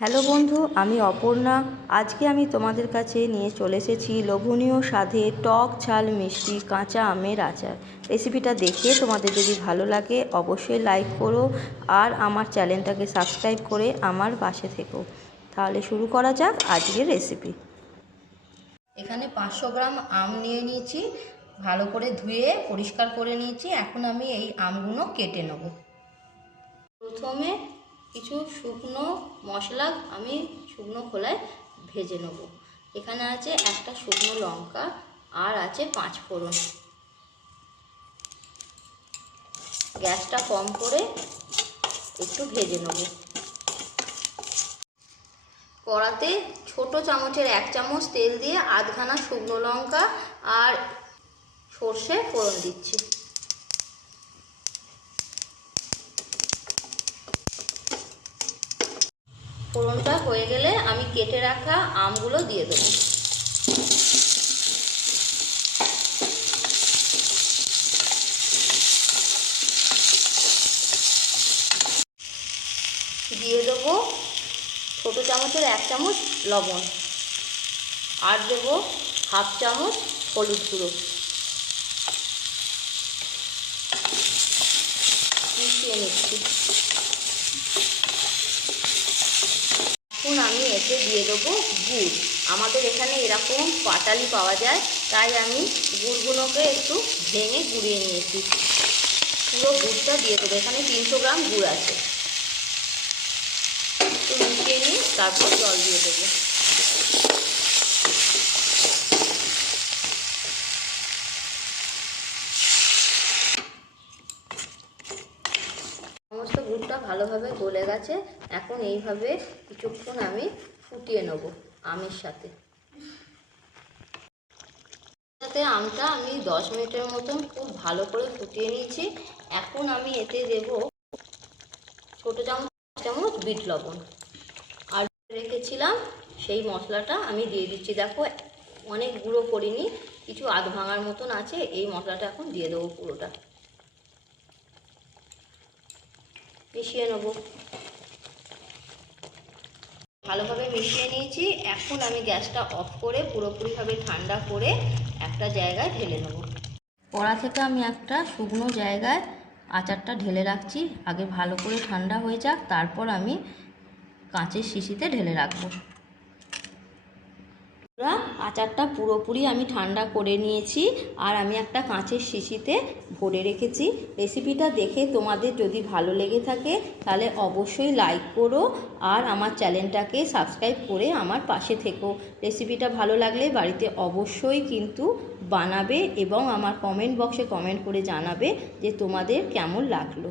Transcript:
Hello বন্ধু, আমি অপর্ণা। আজকে আমি তোমাদের কাছে নিয়ে চলে এসেছি লোভনীয় স্বাদে টক ঝাল মিষ্টি কাঁচা আমের আচার। রেসিপিটা দেখে তোমাদের যদি ভালো লাগে অবশ্যই লাইক করো আর আমার চ্যানেলটাকে সাবস্ক্রাইব করে আমার পাশে থেকো। তাহলে শুরু করা যাক আজকের রেসিপি। এখানে 500 গ্রাম আম নিয়ে নিয়েছি, ভালো করে ধুয়ে পরিষ্কার করে নিয়েছি। এখন আমি এই আমগুলো কেটে নেব। প্রথমে কিছু শুকনো মশলা আমি শুকনো খোলায় ভেজে নেব। এখানে আছে একটা শুকনো লঙ্কা আর আছে 5 ফোড়ন। গ্যাসটা কম করে একটু ভেজে নেব। কড়াতে ছোট চামচের 1 চামচ তেল দিয়ে আধখানা শুকনো লঙ্কা আর সর্ষে ফোড়ন দিচ্ছি। ফোড়নটা হয়ে গেলে আমি কেটে রাখা আমগুলো দিয়ে দেবো। দিয়ে দেবো ছোটো চামচের 1 চামচ লবণ আর দেবো হাফ চামচ হলুদ গুঁড়ো। মিশিয়ে নিচ্ছি। এখন আমি এতে দিয়ে দেবো গুড়। আমাদের এখানে এরকম পাটালি পাওয়া যায়, তাই আমি গুড়গুলোকে একটু ভেঙে গুঁড়িয়ে নিয়েছি। পুরো গুড়টা দিয়ে দেবো। এখানে 300 গ্রাম গুড় আছে। একটু মিশিয়ে নিই, তারপর জল দিয়ে দেবো। সমস্ত গুড়টা ভালোভাবে গলে গেছে। এখন এইভাবে কিছুক্ষণ আমি ফুটিয়ে নেব আমের সাথে। আমটা আমি 10 মিনিটের মতন খুব ভালো করে ফুটিয়ে নিয়েছি। এখন আমি এতে দেব ছোটো চামচ বিট লবণ আর রেখেছিলাম সেই মশলাটা আমি দিয়ে দিচ্ছি। দেখো অনেক গুঁড়ো করিনি, কিছু আধ ভাঙার মতন আছে। এই মশলাটা এখন দিয়ে দেবো পুরোটা। মিশিয়ে নেব। ভালোভাবে মিশিয়ে নিয়েছি। এখন আমি গ্যাসটা অফ করে পুরোপুরিভাবে ঠান্ডা করে একটা জায়গায় ঢেলে নেব। কড়া থেকে আমি একটা শুকনো জায়গায় আচারটা ঢেলে রাখছি। আগে ভালো করে ঠান্ডা হয়ে যাক, তারপর আমি কাঁচের শিশিতে ঢেলে রাখবো। আচারটা পুরোপুরি আমি ঠান্ডা করে নিয়েছি আর আমি একটা কাঁচের শিশিতে ভরে রেখেছি। রেসিপিটা দেখে তোমাদের যদি ভালো লেগে থাকে তাহলে অবশ্যই লাইক করো আর আমার চ্যানেলটাকে সাবস্ক্রাইব করে আমার পাশে থেকো। রেসিপিটা ভালো লাগলে বাড়িতে অবশ্যই কিন্তু বানাবে এবং আমার কমেন্ট বক্সে কমেন্ট করে জানাবে যে তোমাদের কেমন লাগলো।